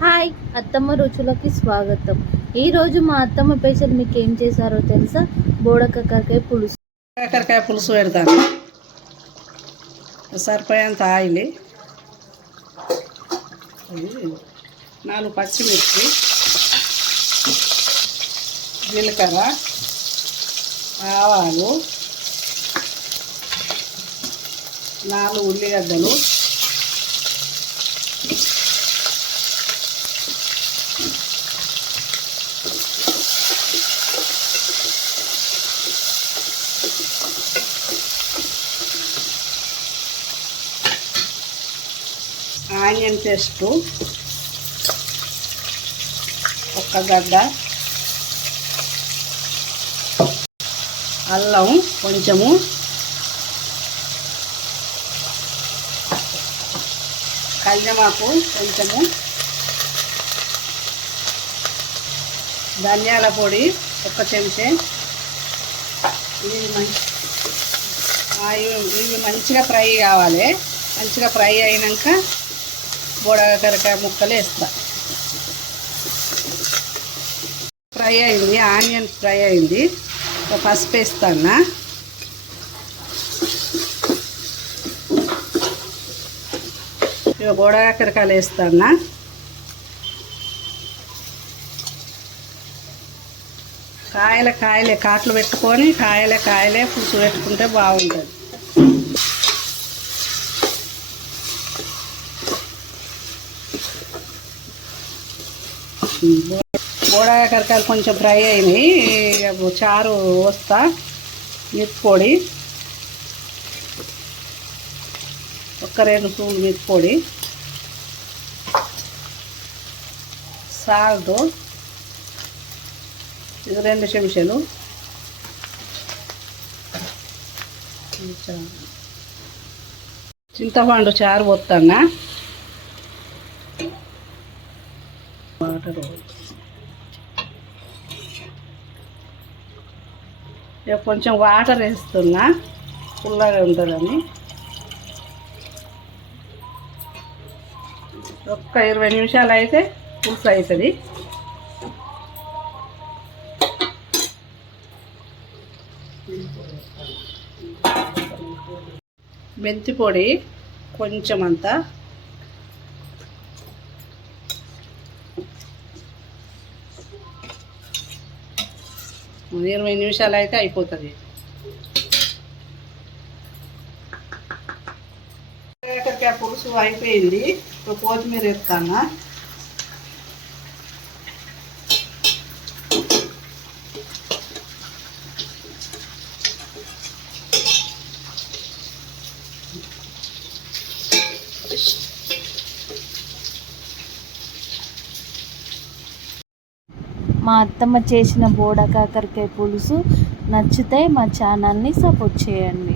Hi అత్తమ్మ రుచులకి స్వాగతం. ఈరోజు మా అత్తమ్మ పేషల్ మీకు ఏం చేశారో తెలుసా? బోడ బోడకాకరకాయ పులుసు. కాకరకాయ పులుసు పెడతాను. సరిపోయేంత ఆయిల్. నాలుగు పచ్చిమిర్చి జీలకర్ర ఆవాలు నాలుగు ఉల్లిగడ్డలు ఆనియన్ పేస్టు ఒక గడ్డ అల్లం కొంచెము కళ్యమాకు కొంచెము ధనియాల పొడి ఒక చెంచే. ఇవి మంచి ఇవి మంచిగా ఫ్రై కావాలి. మంచిగా ఫ్రై అయినాక బుడగకరకాయ ముక్కలు వేస్తా. ఫ్రై అయింది ఆనియన్ ఫ్రై అయింది. ఒక పసుపు వేస్తాను ఇక బోడకాకరకాయలు వేస్తానా కాయల కాయలే కాట్లు పెట్టుకొని కాయలే కాయలే పులుసు పెట్టుకుంటే బాగుంటుంది. బోడాకరకాయలు కొంచెం ఫ్రై అయినాయి. చారు వస్తా. మిరప పొడి. ఒక్క రెండు స్పూన్లు మిరప పొడి. సాల్ట్. ఇది రెండు చెంచాలు. చింతపండు చారు పోతానా వాటర్ ఇక కొంచెం వాటర్ వేస్తున్నా పుల్లగా ఉంటుందని. ఒక్క ఇరవై నిమిషాలు అయితే పులుసు అవుతుంది మెంతి పొడి కొంచెం అంతా. ఇరవై నిమిషాలు అయితే అయిపోతుంది. కాకరకాయ పులుసు అయిపోయింది? ఇప్పుడు కొత్తిమీర ఎత్తాను మా అత్తమ్మ చేసిన బోడ కాకరకాయ పులుసు నచ్చితే మా ఛానల్ని సపోర్ట్ చేయండి.